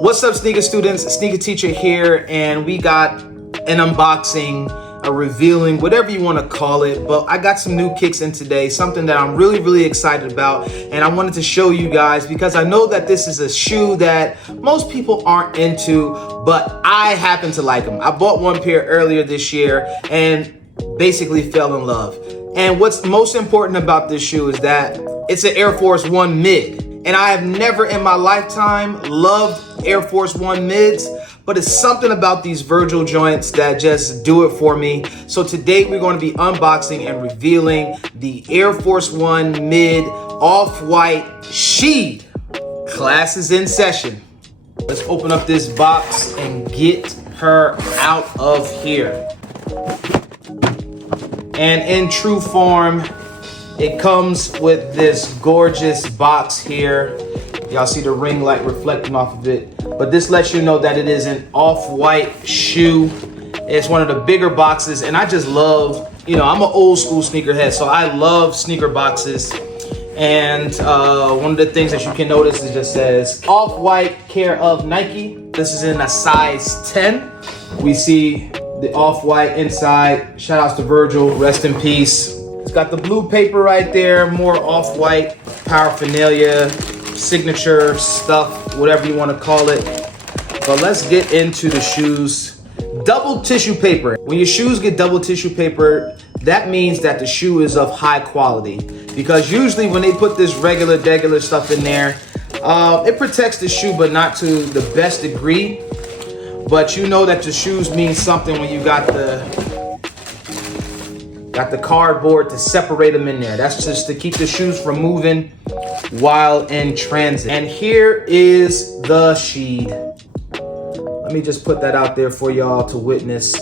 What's up, sneaker students? Sneaker teacher here, and we got an unboxing, a revealing, whatever you want to call it. But I got some new kicks in today, something that I'm really excited about, and I wanted to show you guys because I know that this is a shoe that most people aren't into, but I happen to like them. I bought one pair earlier this year and basically fell in love. And what's most important about this shoe is that it's an Air Force One mid. And I have never in my lifetime loved Air Force One mids, but it's something about these Virgil joints that just do it for me. So today we're going to be unboxing and revealing the Air Force One mid off-white SHEED. Class is in session. Let's open up this box and get her out of here. And in true form, it comes with this gorgeous box here. Y'all see the ring light reflecting off of it. But this lets you know that it is an off-white shoe. It's one of the bigger boxes, and I just love, I'm an old school sneakerhead, so I love sneaker boxes. And one of the things that you can notice, it just says off-white care of Nike. This is in a size 10. We see the off-white inside. Shout outs to Virgil, rest in peace. It's got the blue paper right there, more off-white paraphernalia, signature stuff, whatever you want to call it. But let's get into the shoes. Double tissue paper. When your shoes get double tissue paper, that means that the shoe is of high quality. Because usually when they put this regular stuff in there, it protects the shoe, but not to the best degree. But you know that the shoes mean something when you got the cardboard to separate them in there. That's just to keep the shoes from moving while in transit. And here is the SHEED. Let me just put that out there for y'all to witness.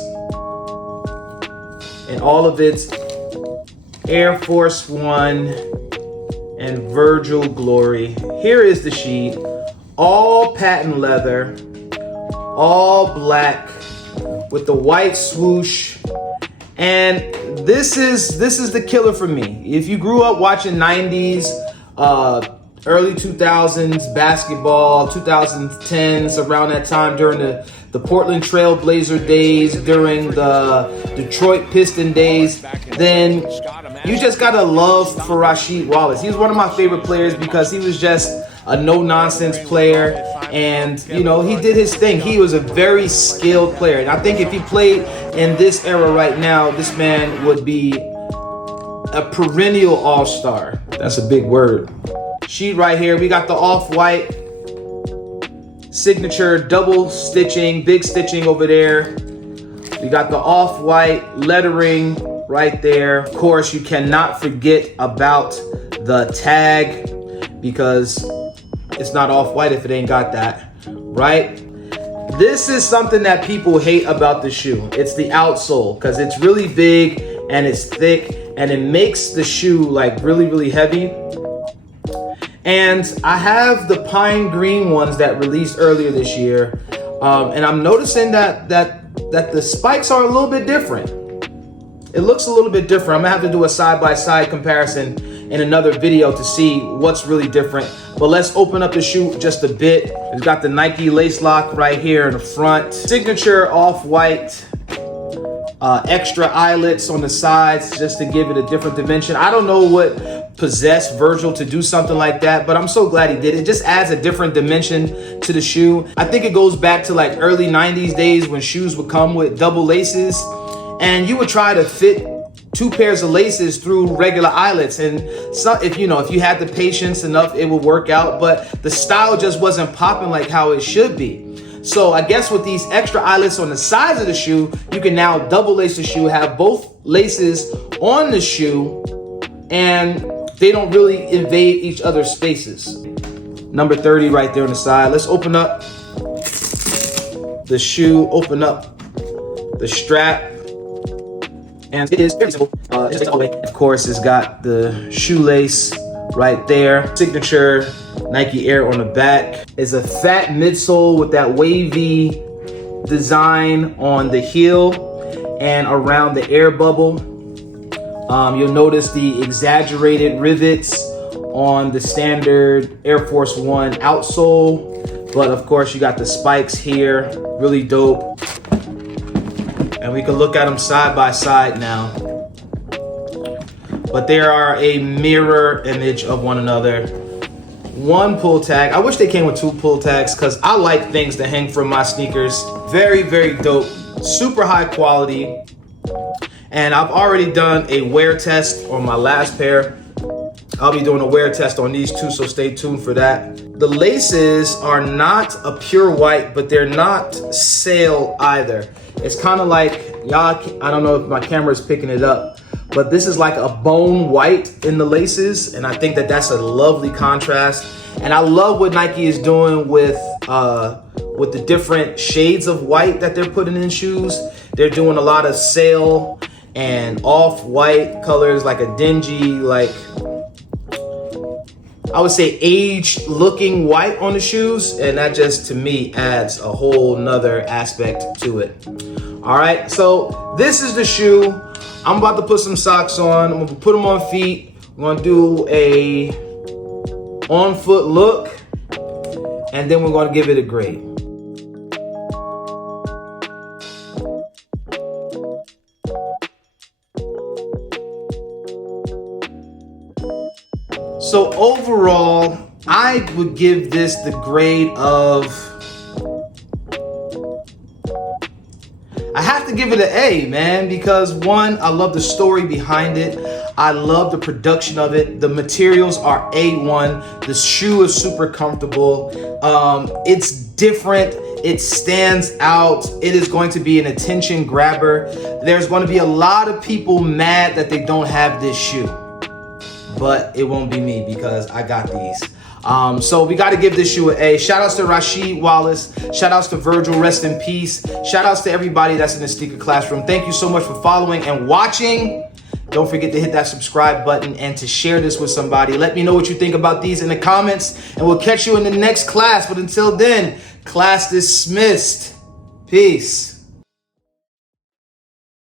And all of its Air Force One and Virgil glory. Here is the SHEED. All patent leather, all black with the white swoosh. And this is the killer for me. If you grew up watching 90s, early 2000s basketball, 2010s, around that time during the Portland Trail Blazer days, during the Detroit Piston days, then you just got a love for Rasheed Wallace. He was one of my favorite players because he was just a no-nonsense player, and he did his thing. He was a very skilled player, and I think if he played in this era right now, this man would be a perennial all-star. That's a big word. SHEED right here. We got the off-white signature double stitching, big stitching over there. We got the off-white lettering right there. Of course, you cannot forget about the tag, because it's not off-white if it ain't got that, right? This is something that people hate about the shoe. It's the outsole, because it's really big and it's thick and it makes the shoe like really heavy. And I have the pine green ones that released earlier this year, and I'm noticing that the spikes are a little bit different. It looks a little bit different. I'm gonna have to do a side-by-side comparison in another video to see what's really different. But let's open up the shoe just a bit. It's got the Nike lace lock right here in the front. Signature off-white, extra eyelets on the sides just to give it a different dimension. I don't know what possessed Virgil to do something like that, but I'm so glad he did. It just adds a different dimension to the shoe. I think it goes back to like early 90s days when shoes would come with double laces, and you would try to fit two pairs of laces through regular eyelets, and if you had the patience enough, it would work out, but the style just wasn't popping like how it should be. So I guess with these extra eyelets on the sides of the shoe, you can now double lace the shoe, have both laces on the shoe, and they don't really invade each other's spaces. Number 30 right there on the side. Let's open up the shoe, open up the strap. And it is very simple. It's just all the way. Of course, it's got the shoelace right there. Signature Nike Air on the back. It's a fat midsole with that wavy design on the heel and around the air bubble. You'll notice the exaggerated rivets on the standard Air Force One outsole. But of course, you got the spikes here, really dope. And we can look at them side by side now. But they are a mirror image of one another. One pull tag. I wish they came with 2 pull tags because I like things to hang from my sneakers. Very, very dope. Super high quality. And I've already done a wear test on my last pair. I'll be doing a wear test on these 2, so stay tuned for that. The laces are not a pure white, but they're not sail either. It's kind of like, y'all, I don't know if my camera is picking it up, but this is like a bone white in the laces, and I think that that's a lovely contrast. And I love what Nike is doing with the different shades of white that they're putting in shoes. They're doing a lot of sail and off-white colors, like a dingy, like I would say aged looking white on the shoes, and that just to me adds a whole nother aspect to it. All right, so this is the shoe. I'm about to put some socks on. I'm gonna put them on feet. I'm gonna do a on foot look, and then we're gonna give it a grade. So overall, I would give this the grade of, I have to give it an A, man, because one, I love the story behind it. I love the production of it. The materials are A1. The shoe is super comfortable. It's different. It stands out. It is going to be an attention grabber. There's going to be a lot of people mad that they don't have this shoe, but it won't be me because I got these. So we got to give this shoe an A. Shout outs to Rasheed Wallace. Shout outs to Virgil, rest in peace. Shout outs to everybody that's in the sneaker classroom. Thank you so much for following and watching. Don't forget to hit that subscribe button and to share this with somebody. Let me know what you think about these in the comments, and we'll catch you in the next class. But until then, class dismissed. Peace.